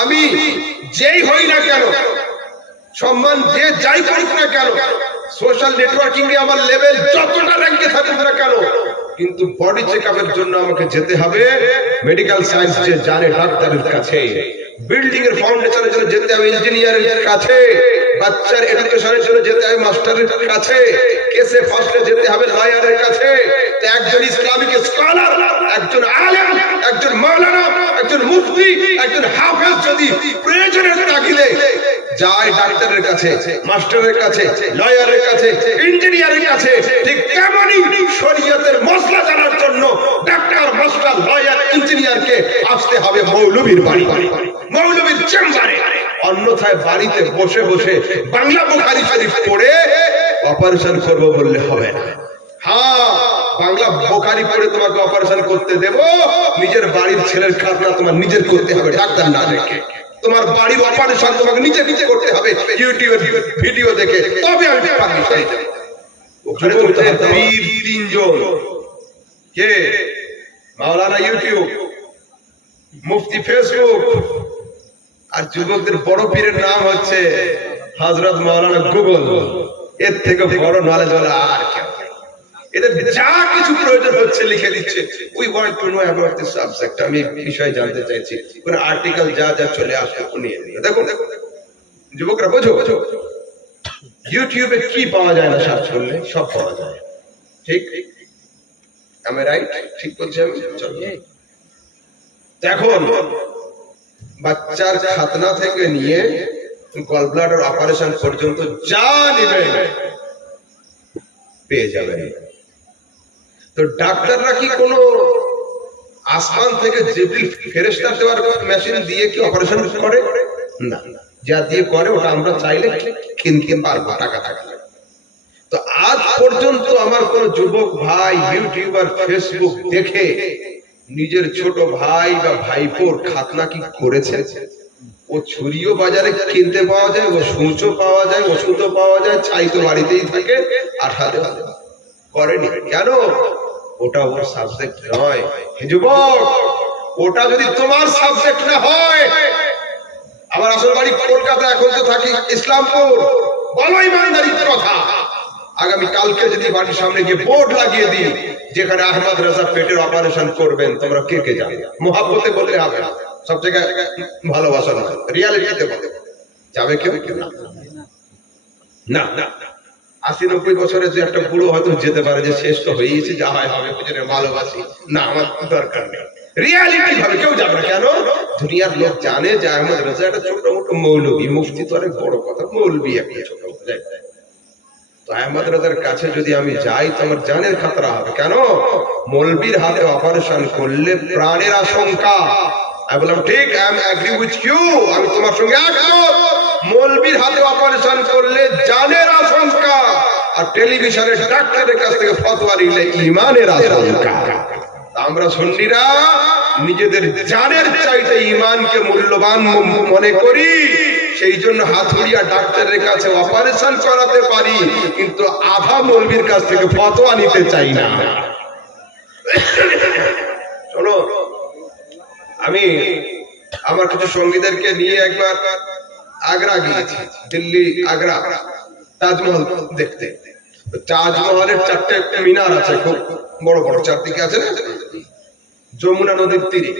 আমি যেই হই না কেন, সম্মান যে যাই করুক না কেন সোশ্যাল নেটওয়ার্কিং এ আমার লেভেল যতটা র্যাঙ্কে থাকুক না কেন, কিন্তু বডি চেকআপের জন্য আমাকে যেতে হবে মেডিকেল সায়েন্স যে জানে ডাক্তারের কাছে বিল্ডিং এর ফাউন্ডেশনের জন্য যেতে হবে ইঞ্জিনিয়ারের কাছে, বাচ্চার এডুকেশনের জন্য যেতে হবে মাস্টারের কাছে কেসে ফার্স্টে যেতে হবে লয়ারের কাছে একজন ইসলামিক স্কলার একজন আলেম, একজন মাওলানা একজন মুফতি, একজন হাফেজ যদি প্রয়োজনের তাগিদে যায় ডাক্তারের কাছে, মাস্টারের কাছে, লয়ারের কাছে, ইঞ্জিনিয়ারের কাছে, ঠিক তেমনই শরীয়তের মশলা জানার জন্য ডাক্তার, মাস্টার, লয়ার, ইঞ্জিনিয়ারকে আসতে হবে মৌলবীর বাড়ি মৌলবীর চেম্বারে। অন্যথায় বাড়িতে বসে বসে বাংলা বুখারি শরীফ পড়ে অপারেশন করব বললে হবে না। হ্যাঁ বাংলা বোকারি পড়ে তোমাকে অপারেশন করতে দেব। নিজের বাড়ির ছেলের খাতনা তোমার নিজের করতে হবে, ডাক্তার না দেখে। তোমার বাড়ির অপারেশন তোমাকে নিজে নিজে করতে হবে ইউটিউবের ভিডিও দেখে, তবে আমি ওখানে তোমাদের তিনজন কে? মাওলানা ইউটিউব, মুফতি ফেসবুক। আর যুবকদের বড় পীরের নাম হচ্ছে হযরত মাওলানা গুগল। এর থেকে বড় নলেজ হলো আর কেউ। এদের যা কিছু প্রয়োজন হচ্ছে লিখে দিচ্ছে। We want to know about this subject আমি বিষয় জানতে চাইছি। কোন আর্টিকেল যা যা চলে আসে নিয়ে নিয়ে। দেখো, যুবকরা, বোঝো। বোঝো ইউটিউবে কি পাওয়া যায় না সার্চ করলে সব পাওয়া যায়। ঠিক? আমি রাইট ঠিক বলছি আমি? চলো। এখন বাচ্চার খাতনা থেকে নিয়ে গল ব্লাডার অপারেশন পর্যন্ত যা নেবেন, পেয়ে যাবেন। তো ডাক্তাররা কি কোনো আসমান থেকে জিবরিল ফেরেশতা দেওয়ার মেশিন দিয়ে কি অপারেশন করে? না। যা দিয়ে করে, ওটা আমরা চাইলে কিনতে পারব, টাকা থাকলে। তো আজ পর্যন্ত আমার কোন যুবক ভাই, ইউটিউবার ফেসবুক দেখে নিজের ছোট ভাই বা ভাইপোর খাতনা কি করেছে? ও ছুরিও বাজারে কিনতে পাওয়া যায়, ও সূচও পাওয়া যায়, ওষুধও পাওয়া যায়, ছাই তো বাড়িতেই থাকে হাতে হাতে। করেনি। কেন? ওটা ওর সাবজেক্ট নয়। যুবক ওটা যদি তোমার সাবজেক্ট না হয়, আমার আসল বাড়ি কলকাতা, এখন তো থাকি ইসলামপুর। বলো ইমানদারির কথা। আগামী কালকে যদি বাড়ির সামনে গিয়ে বোর্ড লাগিয়ে দিই, যেখানে আহমদ রাজা পেটের অপারেশন করবেন, তোমরা কে কে যাবে মোহাব্বতে বললে হবে সব জায়গায় ভালোবাসা না রিয়ালিটিতে বলে। যাবে কেউ? কেউ না না। না। আশি নব্বই বছরের যে একটা বুড়ো হয়তো যেতে পারে যে শেষ তো হয়েছে যা হয় হবে বুঝে ভালোবাসি। না, আমার দরকার নেই। রিয়ালিটি ভাবে কেউ যাবে না। কেন? দুনিয়ার লোক জানে যে আহমদ রাজা একটা ছোট মোটো মৌলবী। মুফতি তো অনেক বড় কথা, মৌলবী একটা ছোট তো আহমদ রাজার কাছে যদি আমি যাই, তো আমার জানের খাতরা হবে। কেন? মৌলবীর হাতে অপারেশন করলে প্রাণের আশঙ্কা। আমি বললাম, ঠিক I am agree with you আমি তোমার সঙ্গে একমত। মৌলবীর হাতে অপারেশন করলে জানের আশঙ্কা। আর টেলিভিশনের ডাক্তারের কাছ থেকে ফতোয়া নিলে ইমানের আশঙ্কা। আমরা সন্নিরা নিজেদের জানের চাইতে ইমানকে মূল্যবান মনে করি। সেই জন্য হাতুড়িয়া ডাক্তারের কাছে অপারেশন করাতে পারি, কিন্তু আধা মৌলবীর কাছ থেকে ফতোয়া নিতে চাই না। শোনো, আমি আমার কিছু সঙ্গীদেরকে নিয়ে একবার আগ্রা গিয়েছি, দিল্লি, আগ্রা, তাজমহল দেখতে। তাজমহলের চারটে একটা মিনার আছে খুব বড় বড়, চারদিকে আছে না? যমুনা নদীর তীরে।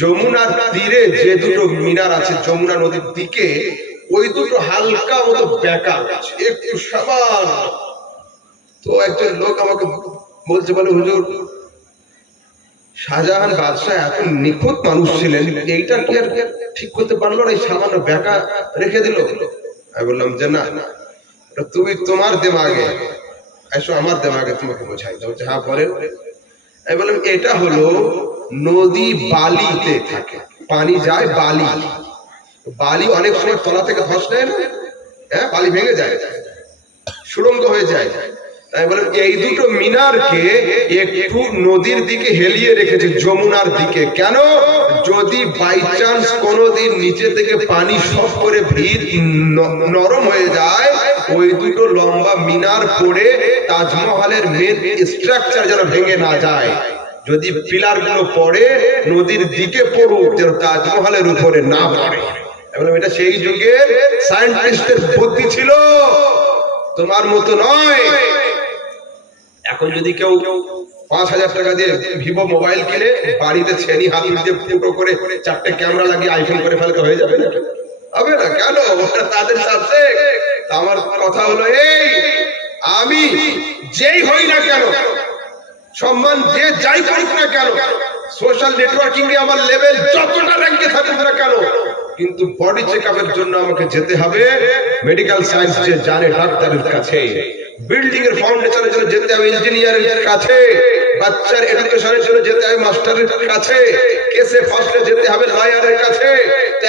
যমুনার তীরে যে দুটো মিনার আছে, যমুনা নদীর দিকে, ওই দুটো হালকা মতো বেঁকা আছে, একটু সামান্য। তো একজন লোক আমাকে বলছে, বলে, হুজুর শাহজাহান বাদশাহ এত নিখুঁত মানুষ ছিলেন এইটা কি আর ঠিক করতে পারল না? এই সামান্য বেকা রেখে দিল। আমি বললাম, যে না তুমি তোমার দেমাগে, এসো আমার দেমাগে তোমাকে বোঝাই দাও, যে পরে আমি বললাম, এটা হলো নদী বালিতে থাকে, পানি যায় বালি। বালি অনেক সময় তলা থেকে ধস নেয় না? হ্যাঁ বালি ভেঙে যায়, সুড়ঙ্গ হয়ে যায়। এই দুটো মিনারকে একটু নদীর দিকে হেলিয়ে রেখেছে যমুনার দিকে। কেন? যদি বাই চান্স কোনোদিন নিচে থেকে পানি সব করে ভিড় নরম হয়ে যায় ওই দুটো লম্বা মিনার পড়ে তাজমহলের মেন স্ট্রাকচার যেন ভেঙে না যায়। যদি পিলারগুলো পড়ে নদীর দিকে পড়ুক যেন তাজমহলের উপরে না পড়ে। বললাম, এটা সেই যুগে সায়েন্টিস্টের বুদ্ধি ছিল। তোমার মতো নয়। এখন যদি কেউ পাঁচ হাজার টাকা দিয়ে ভিভো মোবাইল কিনে বাড়িতে ছেনি হাত দিয়ে ফুটো করে চারটে ক্যামেরা লাগিয়ে আইফোন করে ফেলতে হয়ে যাবে না হবে না? কেন? ওটা তাদের সাথে আমার কথা হলো এই, আমি যেই হই না কেন, সম্মান যে যাই করুক না কেন সোশ্যাল নেটওয়ার্কিং এ আমার লেভেল যতটা র্যাঙ্কে থাকুক না কেন, কিন্তু বডি চেকআপের জন্য আমাকে যেতে হবে। মেডিকেল সায়েন্স যে জানে ডাক্তারের কাছে। বিল্ডিং এর ফাউন্ডেশনের জন্য যেতে হবে ইঞ্জিনিয়ারের কাছে, বাচ্চার এডুকেশনের জন্য যেতে হবে মাস্টারের কাছে কেসে ফার্স্টে যেতে হবে লয়ারের কাছে।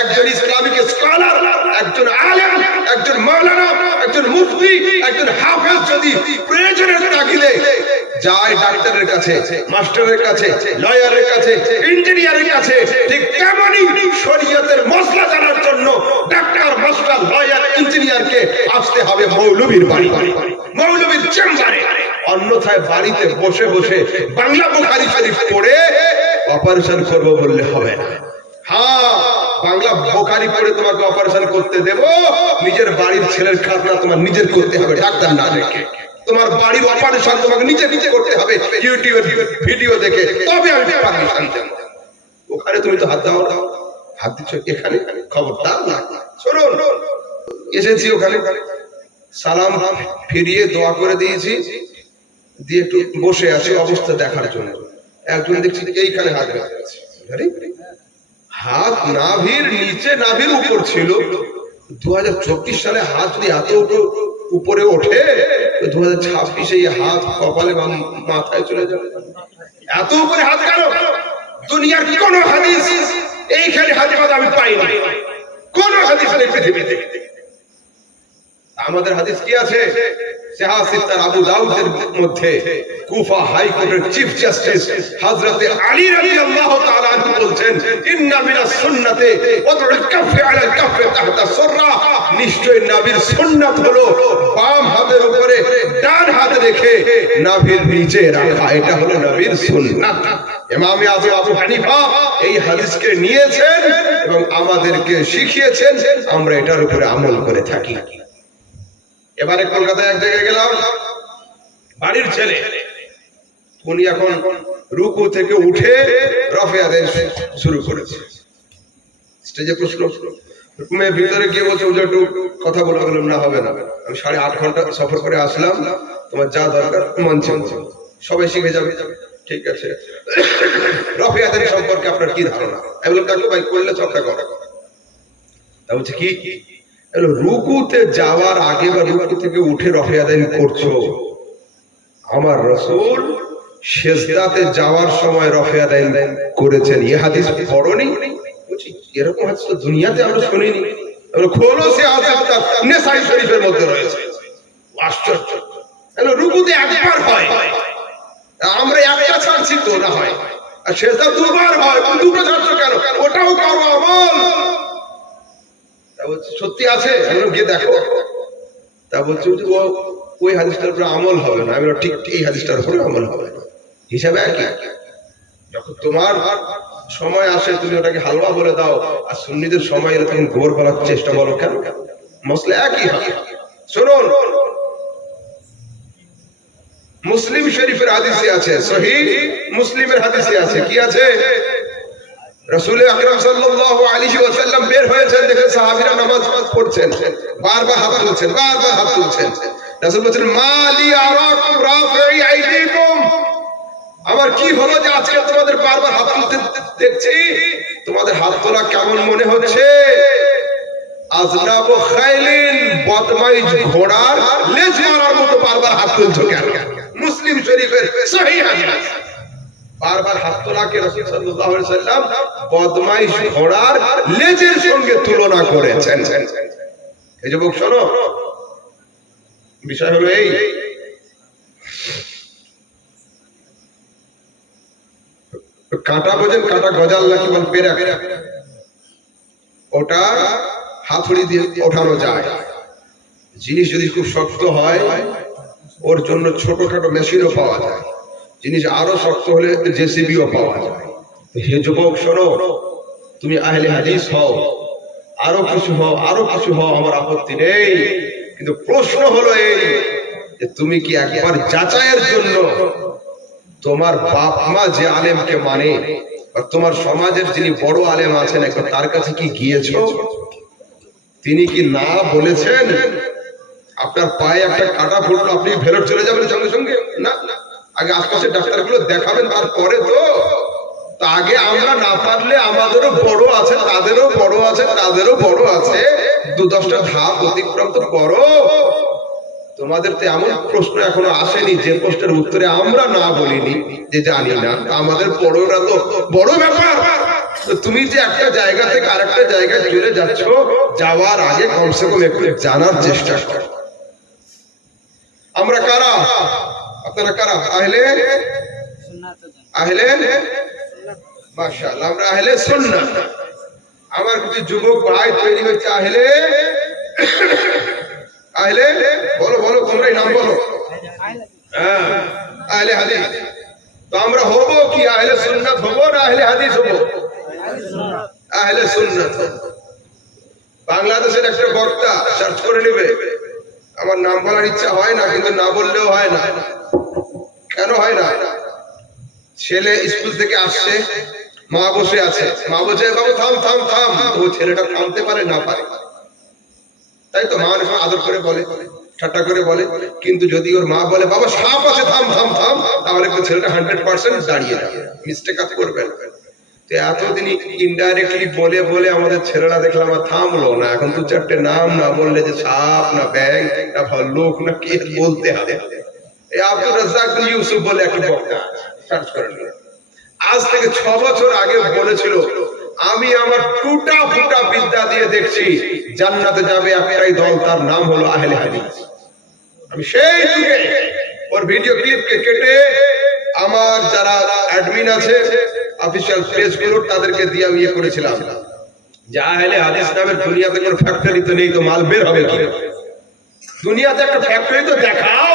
একজন ইসলামিক স্কলার একজন আলেম, একজন মাওলানা, একজন মুফতি, একজন হাফেজ যদি প্রয়োজনের তাগিদে যায় ডাক্তারের কাছে মাস্টারের কাছে লয়ারের কাছে ইঞ্জিনিয়ারের কাছে, ঠিক তেমনই শরীয়তের মশলা জানার জন্য ডাক্তার মাস্টার লয়ার ইঞ্জিনিয়ারকে আসতে হবে মৌলবীর বাড়ি। মৌলবীর চেম্বারে। অন্যথায় বাড়িতে বসে বসে বাংলা বুখারি শরীফ পড়ে অপারেশন করব বললে হবে না। হ্যাঁ বাংলা বোকারি পড়ে তোমাকে অপারেশন করতে দেব। নিজের বাড়ির ছেলের খাতনা তোমার নিজের করতে হবে, ডাক্তার না দেখে। তোমার বাড়ির অপারেশন তোমাকে নিজে নিজে করতে হবে ভিডিও দেখে। তবে আমি পারমিশন ওখানে তুমি তো হাত দাও হাত দিচ্ছ এখানে, খবরদার না। শুনুন এসেছি ওখানে। সালাম ফিরিয়ে দোয়া করে দিয়েছি। দিয়ে একটু বসে আছি অবস্থা দেখার জন্য। একজন দেখছি এইখানে হাত হাত নাভির নিচে, নাভির উপর ছিল। দু সালে হাত যদি এত উপ- উপরে ওঠে দু হাজার ছাব্বিশে হাত কপালে বা মাথায় চলে যাবে। এত উপরে হাত কেন? দুনিয়ার কোন হাদিস এইখানে হাতে কথা আমি পাইনি। কোন হাদিস পৃথিবীতে। আমাদের হাদিস কি আছে? আবু দাউদের মধ্যে কুফা চিফ জাস্টিস হযরতে আলী রাদিয়াল্লাহু তাআলা আনহু ইন্না মিনাস কাফি কাফি তাহতা সুররা। নিশ্চয় সুন্নাত হলো বাম হাতের উপরে ডান হাত রেখে নাভির নিচে রাখা। এটা হলো সুন্নাত। ইমামে আযম আবু হানিফা এই হাদিসকে নিয়েছেন এবং আমাদেরকে শিখিয়েছেন, আমরা এটার উপরে আমল করে থাকি। এবারে কলকাতায় এক জায়গায় গেলাম। বাড়ির ছেলে। উনি এখন রুকু থেকে উঠে রফে আদেশ শুরু করেছে। স্টেজে প্রশ্ন, রুমে ভিতরে গিয়ে বলছে ওটা একটু কথা বলে বললাম, না, হবে না। আমি সাড়ে আট ঘণ্টা সফর করে আসলাম। তোমার যা দরকার বলো। সবাই শিখে যাবে। ঠিক আছে। রফে আদেশ সম্পর্কে আপনার কি ধারণা? আমি বললাম ভাই, করলে চক্কা করা। তা বলছে, কি? রুকুতে যাওয়ার আগে বা রুকু থেকে উঠে রফে আদায় করছ। আমার রসুল শেষদাতে যাওয়ার সময় রফে আদায় করেছেন। এ হাদিস পড়নি? এরকম হাদিস তো দুনিয়াতে আমরা শুনিনি। আমরা খোলো সে হাদিসটা নেসাই শরীফের মধ্যে রয়েছে। আশ্চর্য। রুকুতে একবার হয়। আমরা একটা ছাড়ছি তো না হয়। আর শেষদা দুবার হয়। দুটো ছাড়ছো কেন? ওটাও কারও আমল। সত্যি আছে? গিয়ে দেখো। তা বলছে ও, ওই হাদিসটার উপরে আমল হবে না। আমি ঠিক এই হাদিসটার উপরে আমল হবে না। হিসাবে একই। যখন তোমার সময় আসে, তুমি ওটাকে হালুয়া বলে দাও, আর সুন্নিদের সময় এলে তখন গোবর বলার চেষ্টা বলো কেন? মশলা একই হবে শুনুন। মুসলিম শরীফের হাদিসে আছে সহি মুসলিমের হাদিসে আছে, কি আছে? রসুল আকরাম সাল্লাল্লাহু আলাইহি ওয়াসাল্লাম বের হয়েছেন সাহাবীরা নামাজ পড়ছেন বারবার হাত তুলছেন, বারবার হাত তুলছেন। বলেন মালি আরাকুম রাফি'i আইদিকুম। আমার কি হলো যে আজকে তোমাদের বারবার হাত তুলতে দেখছি? তোমাদের হাত তোলা কেমন মনে হচ্ছে? আজনাব খাইলিন, বদমাইশ ঘোড়ার লেজ মারার মতো বারবার হাত তুলছো কেন? মুসলিম শরীফের সহিহ হাদিস। বারবার হাত তোলাকে রাসূল সাল্লাল্লাহু আলাইহি সাল্লাম বদমাইশ ঘোড়ার লেজের সঙ্গে তুলনা করেছেন। এই যুবক, শোনো। বিষয় হলো এই। কাঁটা বোঝেন, কাঁটা গজাল নাকি বল পেরা ওটা হাতুড়ি দিয়ে ওঠানো যায়। জিনিস যদি খুব শক্ত হয়, ওর জন্য ছোটখাটো মেশিনও পাওয়া যায়। জিনিস আরও শক্ত হলে জেসিবিও পাওয়া যায়। হে যুবক, শোনো, তুমি আহলে হাদিস হও, আরও কিছু হও, আরও কিছু হও, আমার আপত্তি নেই। কিন্তু প্রশ্ন হলো এই যে তুমি কি একবার যাচাইয়ের জন্য তোমার বাপ মা যে আলেমকে মানে তোমার সমাজের যিনি বড় আলেম আছেন একবার তার কাছে কি গিয়েছো? তিনি কি না বলেছেন? আপনার পায়ে একটা কাটা পড়ল, আপনি ফেরত চলে যাবেন সঙ্গে সঙ্গে? না। আগে আশপাশের ডাক্তারগুলো দেখাবেন, তারপরে তো। আগে আমরা না পারলে আমাদেরও বড় আছে, তাদেরও বড় আছে, তাদেরও বড় আছে। দু দশটা ধাপ অতিক্রম তো করো। তোমাদের তো এমন প্রশ্ন এখনও আসেনি, যে প্রশ্নের উত্তরে আমরা না বলিনি, যে জানি না। আমাদের বড়রা তো বড় ব্যাপার। তুমি যে একটা জায়গা থেকে আরেকটা জায়গায় চলে যাচ্ছ, যাওয়ার আগে কমসে কম একটু জানার চেষ্টা করো। আমরা কারা? আপনারা কারা? আহলে আহলে মাশাআল্লাহ, আমরা আহলে আমার কিছু যুবক ভাই তৈরি হচ্ছে আহলে আহলে, বলো বলো, তোমরাই নাম বলো। হ্যাঁ আহলে হাদিস। তো আমরা হব কি আহলে সুন্নাত হব না আহলে হাদিস হব? আহলে সুন্নাত। বাংলাদেশের একটা বক্তা সার্চ করে নেবে। আমার নাম বলার ইচ্ছা হয় না, কিন্তু না বললেও হয় না। কেন হয় না? ছেলে স্কুল থেকে আসছে, মা বসে আছে। মা বসে বাবু, থাম থাম থাম। ও ছেলেটা থামতে পারে, না পারে। তাই তো মা অনেক আদর করে বলে, ঠাট্টা করে বলে। কিন্তু যদি ওর মা বলে, বাবা, সাপ আছে, থাম থাম থাম, তাহলে কিন্তু ছেলেটা হান্ড্রেড পার্সেন্ট দাঁড়িয়ে যাবে। মিস্টেক আপ করবে না তো এতদিন ইনডাইরেক্টলি বলে বলে আমাদের ছেলেরা দেখলাম, আর থামলো না। এখন দু চারটে নাম না বললে যে সাপ, না ব্যাং না ভাল্লুক না কে বলতে হবে? আব্দুল রাজ্জাক বিন ইউসুফ বলে একটা বক্তা। আজ থেকে ছ বছর আগে বলেছিল, আমি আমার টুটা ফুটা বিদ্যা দিয়ে দেখছি, জান্নাতে যাবে একটাই দল, তার নাম হলো আহলে হাদিস। আমি সেই যুগে ওর ভিডিও ক্লিপকে কেটে আমার যারা অ্যাডমিন আছে, অফিসিয়াল তাদেরকে দিয়ে ইয়ে করেছিলাম। আহলে হাদিস নামের দুনিয়াতে কোনো ফ্যাক্টরি তো নেই তো মাল বের হবে দুনিয়াতে একটা ফ্যাক্টরি তো দেখাও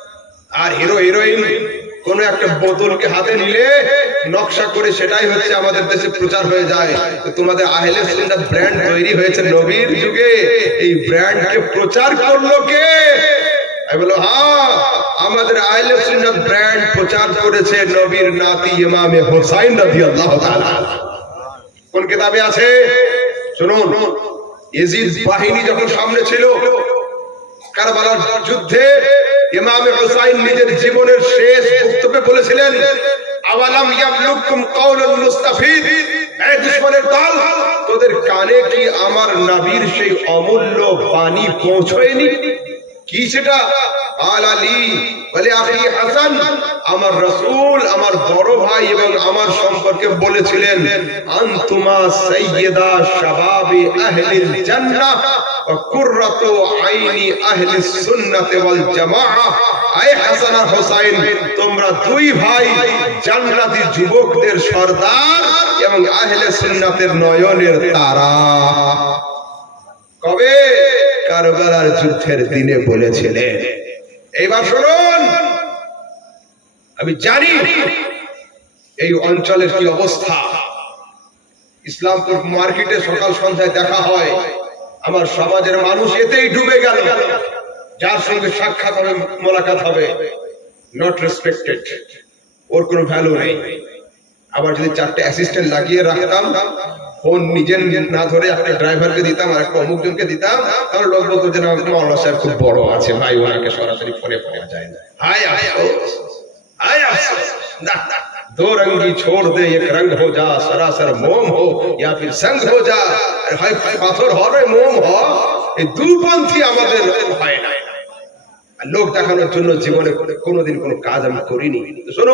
আর হিরো, হিরোইন, কোন একটা বোতলকে হাতে নিলে নকশা করে সেটাই হচ্ছে আমাদের দেশে প্রচার হয়ে যায়। তোমাদের আহলে সুন্নাত ব্র্যান্ড তৈরি হয়েছে নবীর যুগে। এই ব্র্যান্ডকে প্রচার করল কে? আমি বলল হ্যাঁ আমাদের আহলে সুন্নাত ব্র্যান্ড প্রচার করেছে নবীর নাতি ইমামে হোসাইন রাদিয়াল্লাহু তাআলা। কোন কিতাবে আছে? শুনুন, ইজিদ বাহিনী যখন সামনে ছিল, কারবালার যুদ্ধে হুসাইন নিজের জীবনের শেষ বক্তব্যে বলেছিলেন, আওয়ালাম ইয়ামলুকুম মুস্তাফিদ? এই দুশমনের দল, তোদের কানে কি আমার নবীর সেই অমূল্য বাণী পৌঁছয়নি? কি সেটা? আল আলী বলে আখি হাসান, আমার রাসূল, আমার বড় ভাই এবং আমার সম্পর্কে বলেছিলেন, আনতুমা সাইয়্যিদা আহলিল জান্নাহ। আইনি আহলিস সুন্নাতি ওয়াল হাসান আর হোসাইন, তোমরা দুই ভাই যুবকদের সর্দার এবং আহলে সুন্নাতের নয়নের তারা। কবে? কারবালার যুদ্ধের দিনে বলেছিলেন। এইবার শুনুন। আমি জানি এই অঞ্চলের কি অবস্থা। ইসলামপুর মার্কেটে সকাল সন্ধ্যায় দেখা হয়। আমার সমাজের মানুষ এতেই ডুবে গেল। যার সঙ্গে সাক্ষাৎ হবে, মোলাকাত হবে নট রেসপেক্টেড ওর কোনো ভ্যালু নেই। আবার যদি চারটে অ্যাসিস্ট্যান্ট লাগিয়ে রাখতাম ফোন নিজে না ধরে একটা ড্রাইভারকে দিতাম আর একটা অমুক জনকে দিতাম, তাহলে লোক বলতো যে, না, মাওলানা সাহেব খুব বড় আছে, ভাই, ওনাকে সরাসরি ফোনে ফোনে যায় না। হায় আফসোস, হায় না না। दो रंगी छोड़ दे एक रंग हो जा सरासर मोम हो या फिर संग हो जा হয় পাথর হবে মোম হ এই দুপন্থী আমাদের হয় না আর লোক দেখানোর জন্য জীবনে কোনোদিন কোনো কাজ আমি করিনি শোনো